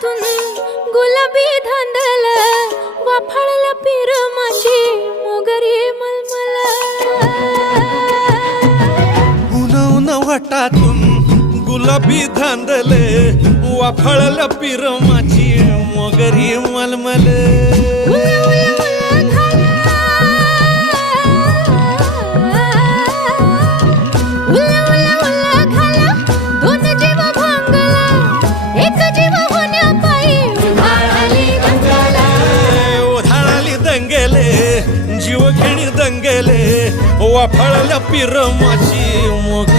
हातातून गुलाबी धांदल वाफाळला पिरमाची मोगरी मलमल उन उन वाटातून गुलाबी धांदले वाफाळला पिरमाची मोगरी मलमल जीव घेणी दंगेले वाफाळल्या पिरमाची मोगरी